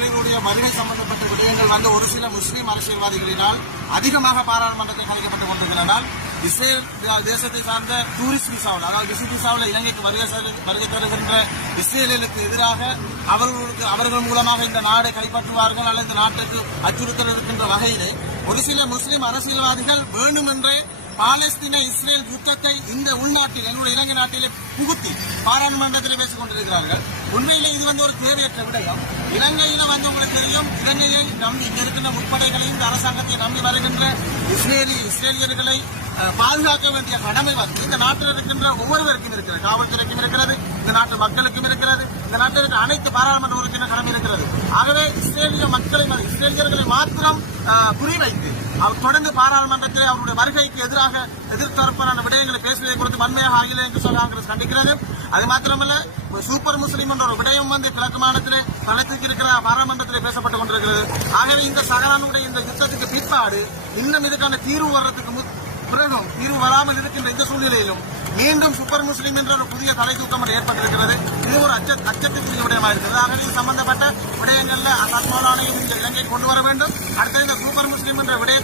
இஸ்ரேலினுடைய வருகை சம்பந்தப்பட்ட விடயங்கள் வந்து ஒரு சில முஸ்லீம் அரசியல்வாதிகளினால் அதிகமாக பாராளுமன்றத்தில் கலைக்கப்பட்டுக் கொண்டிருக்கிறனால் இஸ்ரேல் தேசத்தை சார்ந்த டூரிஸ்ட் விசாவில், அதாவது விசிட் விசாவில் இலங்கைக்கு வருகை தருகின்ற இஸ்ரேலுக்கு எதிராக அவர்கள் மூலமாக இந்த நாடை கைப்பற்றுவார்கள் அல்லது இந்த நாட்டுக்கு அச்சுறுத்தல் இருக்கின்ற வகையிலே ஒரு சில முஸ்லிம் அரசியல்வாதிகள் வேண்டுமென்றே பாலஸ்தீன இஸ்ரேல் யுத்தத்தை இந்த உள்நாட்டில் என்னுடைய இலங்கை நாட்டிலே புகுத்தி பாராளுமன்றத்தில் பேசிக் கொண்டிருக்கிறார்கள். உண்மையிலே இது வந்து ஒரு தேவையற்ற விடயம். இலங்கையில வந்து உங்களுக்கு தெரியும், இலங்கையை நம்பி இங்க இருக்கின்ற முற்படைகளை இந்த அரசாங்கத்தை நம்பி வருகின்ற இஸ்ரேலியர்களை பாதுகாக்க வேண்டிய கடமை வந்து இந்த நாட்டில் இருக்கின்ற ஒவ்வொருவருக்கும் இருக்கிறது. காவல்துறைக்கும் இருக்கிறது, இந்த நாட்டு மக்களுக்கும் இருக்கிறது, இந்த நாட்டில் இருக்கிற அனைத்து பாராளுமன்ற உறுப்பினர் கடமை இருக்கிறது. ஆகவே இஸ்ரேலியர்களை மாத்திரம் குறிவைத்து அவர் தொடர்ந்து பாராளுமன்றத்தில் அவருடைய வருகைக்கு எதிராக எதிர்த்தரப்பான விடயங்களை பேசுவதை குறித்து வன்மையாக ஆகியது என்று சொல்ல காங்கிரஸ் கண்டிக்கிறது. அது மாத்திரமல்ல, சூப்பர் முஸ்லீம் என்ற ஒரு விடயம் வந்து கிழக்கு மாநிலத்திலே தளத்துக்கு இருக்கிற பாராளுமன்றத்திலே பேசப்பட்டுக் கொண்டிருக்கிறது. ஆகவே இந்த சகலானுடைய இந்த யுத்தத்துக்கு பிற்பாடு இன்னும் இதுக்கான தீர்வு வர்றதுக்கு பிறகும் தீர்வு வராமல் இருக்கின்ற இந்த சூழ்நிலையிலும் மீண்டும் சூப்பர் முஸ்லீம் என்ற ஒரு புதிய தலை தூக்கம் ஏற்பட்டிருக்கிறது. இது ஒரு அச்சத்துக்குரிய விடயமாக இருக்கிறது. ஆகவே இது சம்பந்தப்பட்ட விடயங்கள்ல அந்த இலங்கையை கொண்டு வர வேண்டும். அடுத்தது இந்த சூப்பர் முஸ்லீம் என்ற விடயம்